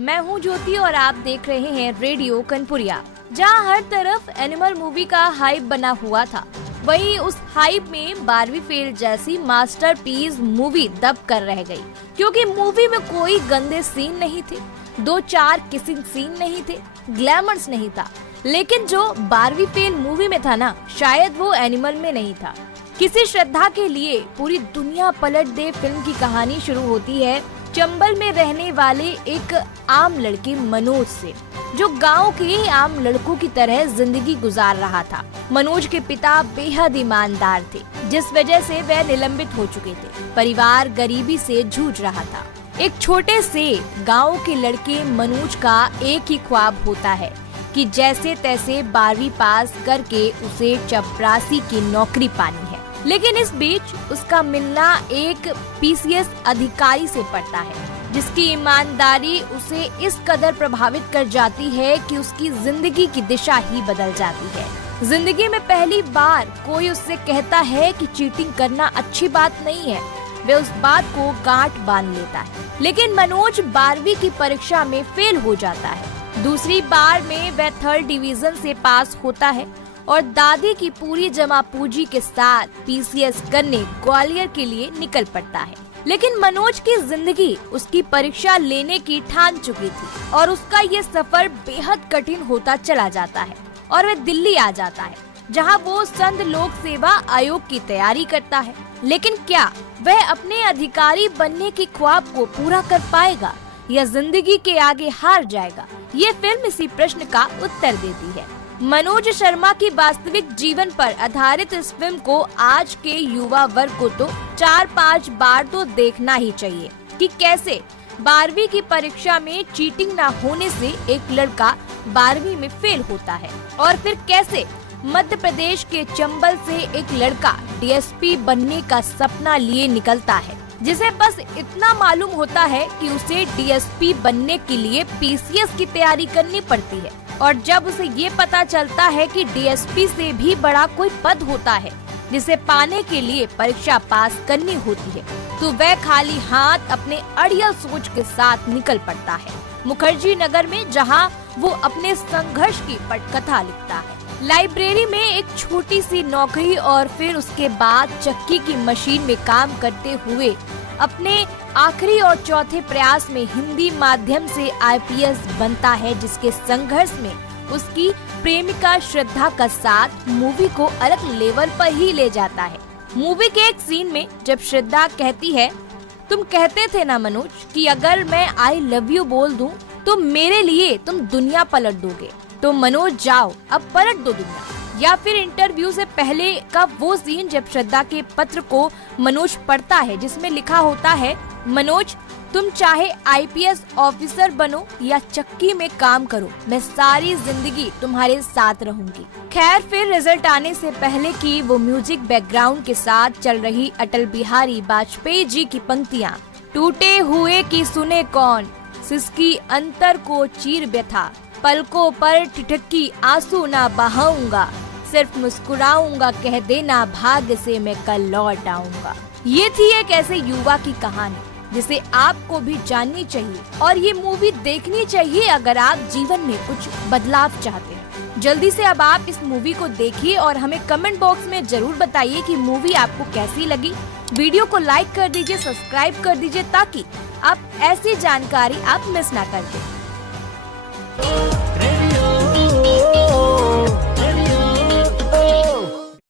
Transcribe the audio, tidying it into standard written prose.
मैं हूँ ज्योति और आप देख रहे हैं रेडियो कनपुरिया। जहाँ हर तरफ एनिमल मूवी का हाइप बना हुआ था, वहीं उस हाइप में बारहवीं फेल जैसी मास्टरपीस मूवी दब कर रह गई, क्योंकि मूवी में कोई गंदे सीन नहीं थे, 2-4 किसिंग सीन नहीं थे, ग्लैमर्स नहीं था। लेकिन जो बारहवीं फेल मूवी में था ना, शायद वो एनिमल में नहीं था। किसी श्रद्धा के लिए पूरी दुनिया पलट दे फिल्म की कहानी शुरू होती है चंबल में रहने वाले एक आम लड़के मनोज से, जो गांव के आम लड़कों की तरह जिंदगी गुजार रहा था। मनोज के पिता बेहद ईमानदार थे, जिस वजह से वह निलंबित हो चुके थे। परिवार गरीबी से जूझ रहा था। एक छोटे से गांव के लड़के मनोज का एक ही ख्वाब होता है कि जैसे तैसे 12वीं पास करके उसे चपरासी की नौकरी पानी है। लेकिन इस बीच उसका मिलना एक पीसीएस अधिकारी से पड़ता है, जिसकी ईमानदारी उसे इस कदर प्रभावित कर जाती है कि उसकी जिंदगी की दिशा ही बदल जाती है। जिंदगी में पहली बार कोई उससे कहता है कि चीटिंग करना अच्छी बात नहीं है, वे उस बात को गांठ बांध लेता है। लेकिन मनोज 12वीं की परीक्षा में फेल हो जाता है। दूसरी बार में वह 3rd डिवीजन से पास होता है और दादी की पूरी जमा पूंजी के साथ पीसीएस करने ग्वालियर के लिए निकल पड़ता है। लेकिन मनोज की जिंदगी उसकी परीक्षा लेने की ठान चुकी थी और उसका ये सफर बेहद कठिन होता चला जाता है और वह दिल्ली आ जाता है, जहां वो संघ लोक सेवा आयोग की तैयारी करता है। लेकिन क्या वह अपने अधिकारी बनने की ख्वाब को पूरा कर पाएगा या जिंदगी के आगे हार जाएगा? ये फिल्म इसी प्रश्न का उत्तर देती है। मनोज शर्मा की वास्तविक जीवन पर आधारित इस फिल्म को आज के युवा वर्ग को तो 4-5 बार तो देखना ही चाहिए कि कैसे 12वीं की परीक्षा में चीटिंग ना होने से एक लड़का 12वीं में फेल होता है, और फिर कैसे मध्य प्रदेश के चंबल से एक लड़का डीएसपी बनने का सपना लिए निकलता है, जिसे बस इतना मालूम होता है कि उसे डीएसपी बनने के लिए पीसीएस की तैयारी करनी पड़ती है। और जब उसे ये पता चलता है कि डीएसपी से भी बड़ा कोई पद होता है जिसे पाने के लिए परीक्षा पास करनी होती है, तो वह खाली हाथ अपने अड़ियल सोच के साथ निकल पड़ता है मुखर्जी नगर में, जहां वो अपने संघर्ष की पटकथा लिखता है। लाइब्रेरी में एक छोटी सी नौकरी और फिर उसके बाद चक्की की मशीन में काम करते हुए अपने आखिरी और चौथे प्रयास में हिंदी माध्यम से आईपीएस बनता है, जिसके संघर्ष में उसकी प्रेमिका श्रद्धा का साथ मूवी को अलग लेवल पर ही ले जाता है। मूवी के एक सीन में जब श्रद्धा कहती है, तुम कहते थे ना मनोज कि अगर मैं आई लव यू बोल दूं तो मेरे लिए तुम दुनिया पलट दोगे, तो मनोज जाओ अब पलट दो दुनिया। या फिर इंटरव्यू से पहले का वो सीन जब श्रद्धा के पत्र को मनोज पढ़ता है, जिसमें लिखा होता है, मनोज तुम चाहे आईपीएस ऑफिसर बनो या चक्की में काम करो, मैं सारी जिंदगी तुम्हारे साथ रहूंगी। खैर, फिर रिजल्ट आने से पहले की वो म्यूजिक बैकग्राउंड के साथ चल रही अटल बिहारी वाजपेयी जी की पंक्तियाँ, टूटे हुए की सुने कौन, सिसकी अंतर को चीर व्यथा, पलकों पर ठिठकी आंसू ना बहाऊंगा, सिर्फ मुस्कुराऊंगा, कह देना भाग्य से मैं कल लौट आऊंगा। ये थी एक ऐसे युवा की कहानी जिसे आपको भी जाननी चाहिए और ये मूवी देखनी चाहिए अगर आप जीवन में कुछ बदलाव चाहते हैं। जल्दी से अब आप इस मूवी को देखिए और हमें कमेंट बॉक्स में जरूर बताइए कि मूवी आपको कैसी लगी। वीडियो को लाइक कर दीजिए, सब्सक्राइब कर दीजिए, ताकि आप ऐसी जानकारी आप मिस ना कर दें।